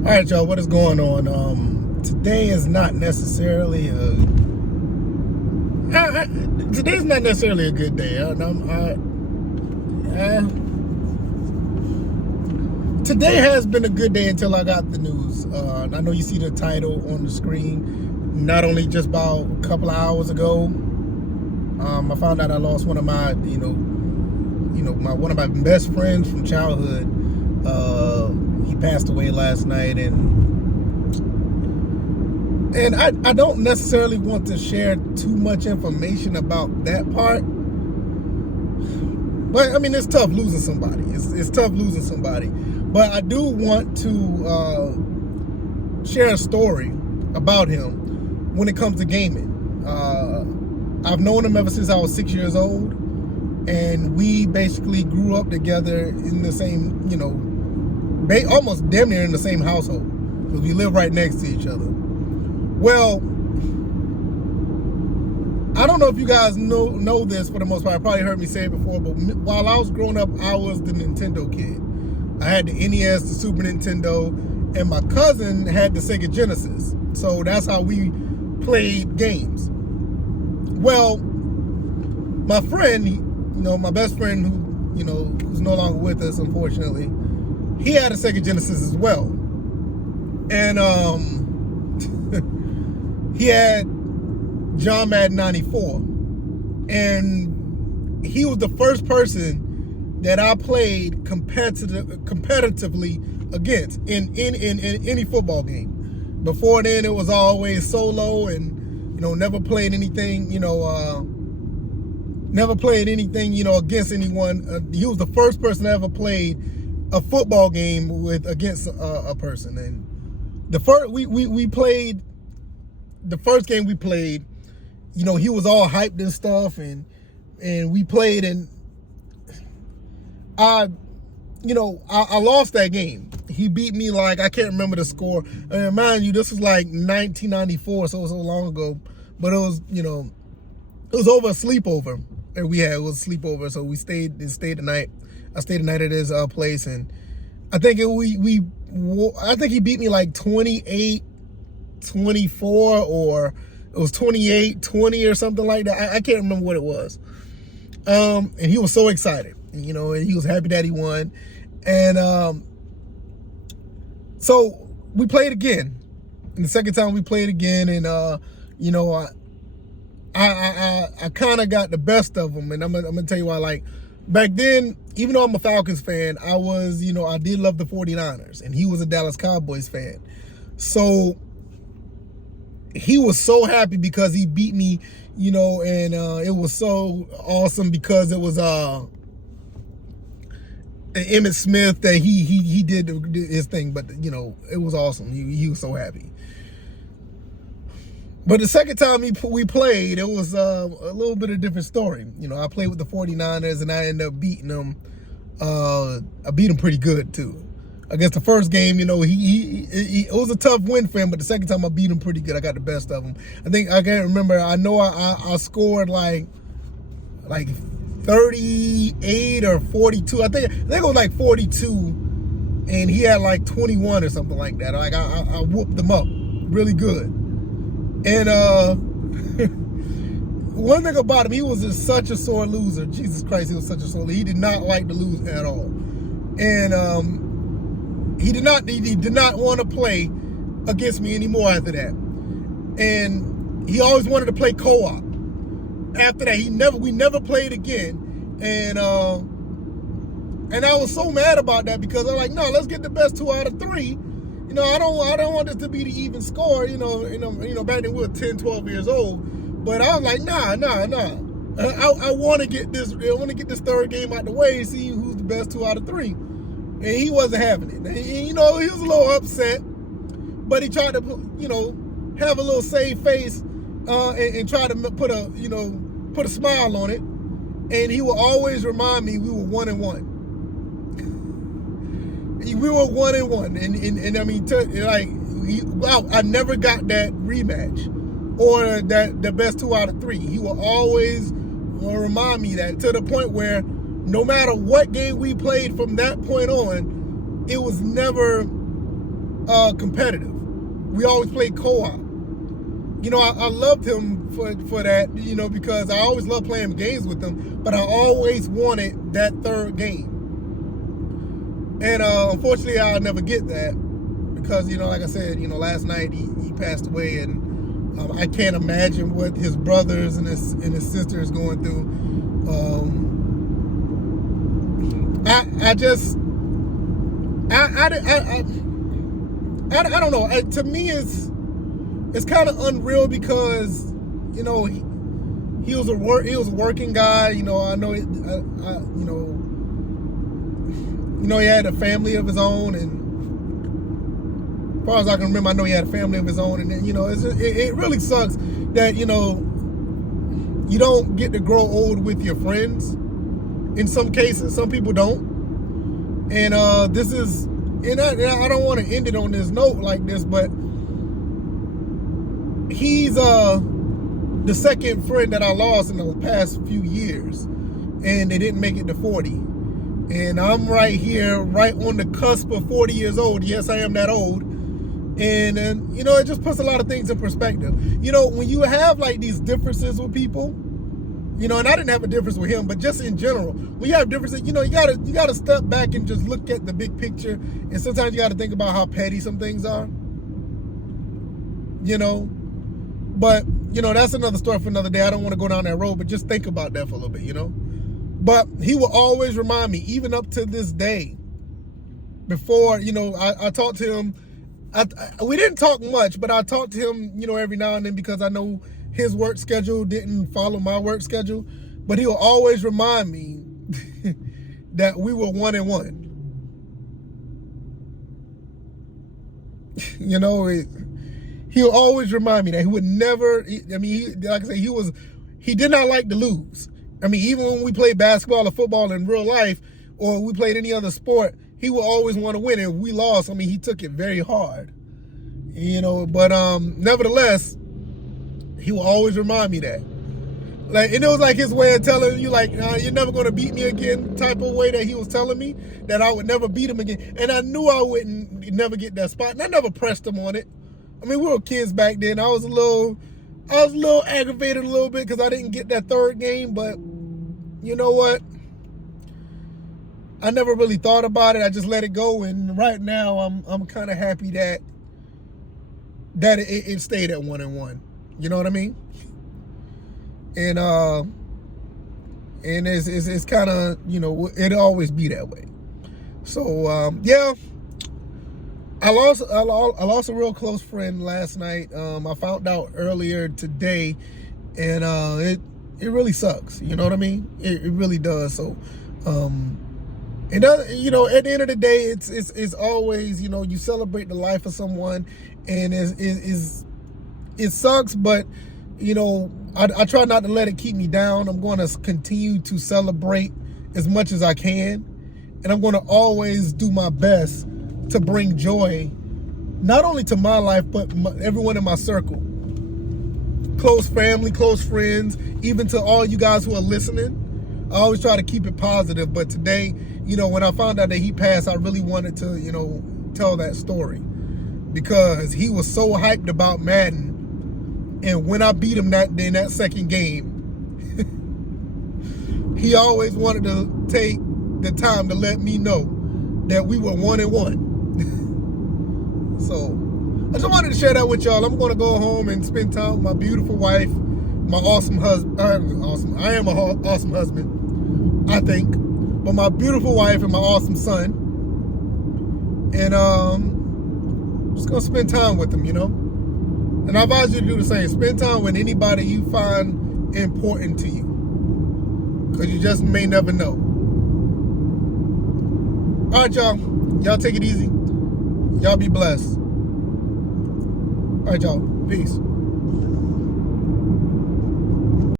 All right, y'all, what is going on? Today is not necessarily today's not necessarily a good day. Today has been a good day until I got the news. I know you see the title on the screen. Not only just about a couple of hours ago, I found out I lost one of my, one of my best friends from childhood. He passed away last night, and I don't necessarily want to share too much information about that part. But I mean, it's tough losing somebody. It's tough losing somebody. But I do want to share a story about him when it comes to gaming. I've known him ever since I was 6 years old, and we basically grew up together in the same, almost damn near in the same household, because we live right next to each other. Well, I don't know if you guys know this for the most part. I probably heard me say it before, but while I was growing up, I was the Nintendo kid. I had the NES, the Super Nintendo, and my cousin had the Sega Genesis. So that's how we played games. Well, my friend, my best friend who's no longer with us, unfortunately, he had a Sega Genesis as well. And he had John Madden 94. And he was the first person that I played competitively against in any football game. Before then, it was always solo, and never played anything, against anyone. He was the first person I ever played a football game against a person. And the first we played, the first game we played, he was all hyped and stuff, and we played, and I lost that game. He beat me, like, I can't remember the score. And mind you, this was like 1994, so it was so long ago. But it was, it was over a sleepover. And it was a sleepover, so we stayed the night. I stayed the night at his place, and I think I think he beat me like 28-24, or it was 28-20 or something like that. I can't remember what it was. And he was so excited, and he was happy that he won. And so we played again. And the second time we played again, and I kind of got the best of him. And I'm gonna tell you why. Like, back then, even though I'm a Falcons fan, I did love the 49ers, and he was a Dallas Cowboys fan. So he was so happy because he beat me, and it was so awesome because it was Emmitt Smith that he did his thing. But it was awesome. He was so happy. But the second time we played, it was a little bit of a different story. I played with the 49ers, and I ended up beating them. I beat him pretty good too. I guess the first game, it was a tough win for him, but the second time I beat him pretty good. I got the best of him. I can't remember. I know I scored like 38 or 42. I think it was like 42, and he had like 21 or something like that. Like, I whooped him up really good. And one thing about him, he was just such a sore loser. Jesus Christ, he was such a sore loser. He did not like to lose at all. And he did not want to play against me anymore after that. And he always wanted to play co-op. After that, we never played again. And I was so mad about that, because I'm like, no, let's get the best 2 out of 3. I don't want this to be the even score. Back then we were 10, 12 years old. But I was like, nah. I want to get this. I want to get this third game out the way, see who's the best 2 out of 3. And he wasn't having it. And, he was a little upset, but he tried to, have a little save face, and try to put a smile on it. And he would always remind me we were 1-1. We were 1-1, and I mean, I never got that rematch or the best 2 out of 3. He will always remind me that, to the point where no matter what game we played from that point on, it was never competitive. We always played co-op. You know, I loved him for that, you know, because I always loved playing games with him, but I always wanted that third game. And unfortunately, I'll never get that because, you know, like I said, you know, last night he passed away, and I can't imagine what his brothers and his sister is going through. I don't know. To me, it's kind of unreal because, you know, he was a working guy. You know, I know it. You know, he had a family of his own, and as far as I can remember, I know he had a family of his own. And you know, it really sucks that, you know, you don't get to grow old with your friends. In some cases, some people don't. And this is, and I don't want to end it on this note like this, but he's the second friend that I lost in the past few years, and they didn't make it to 40. And I'm right here, right on the cusp of 40 years old. Yes, I am that old. And you know, it just puts a lot of things in perspective. You know, when you have like these differences with people, you know, and I didn't have a difference with him, but just in general, when you have differences, you know, you gotta step back and just look at the big picture. And sometimes you gotta think about how petty some things are. You know, but you know, that's another story for another day. I don't want to go down that road, but just think about that for a little bit, you know. But he will always remind me, even up to this day. Before, you know, I talked to him. We didn't talk much, but I talked to him, you know, every now and then because I know his work schedule didn't follow my work schedule. But he will always remind me that we were 1-1. You know, he'll always remind me that he would never. I mean, like I say, he did not like to lose. I mean, even when we played basketball or football in real life, or we played any other sport, he would always want to win. And if we lost, I mean, he took it very hard, you know. But nevertheless, he will always remind me that. Like, and it was like his way of telling you, like, you're never going to beat me again, type of way that he was telling me that I would never beat him again. And I knew I wouldn't never get that spot, and I never pressed him on it. I mean, we were kids back then. I was a little aggravated a little bit because I didn't get that third game, but you know what? I never really thought about it. I just let it go, and right now I'm kind of happy that it stayed at 1-1. You know what I mean? And it's kind of, you know, it'll always be that way. So yeah, I lost a real close friend last night. I found out earlier today, and it really sucks. You know what I mean? It really does. So, and you know, at the end of the day, it's always, you know, you celebrate the life of someone, and it sucks, but you know, I try not to let it keep me down. I'm going to continue to celebrate as much as I can, and I'm going to always do my best to bring joy, not only to my life, but everyone in my circle. Close family, close friends, even to all you guys who are listening. I always try to keep it positive, but today, you know, when I found out that he passed, I really wanted to, you know, tell that story because he was so hyped about Madden. And when I beat him in that second game, he always wanted to take the time to let me know that we were 1-1. So I just wanted to share that with y'all. I'm going to go home and spend time with my beautiful wife, my awesome husband. I am an awesome husband, I think. But my beautiful wife and my awesome son. And I'm just going to spend time with them, you know. And I advise you to do the same. Spend time with anybody you find important to you. Because you just may never know. All right, y'all. Y'all take it easy. Y'all be blessed. All right, y'all. Peace.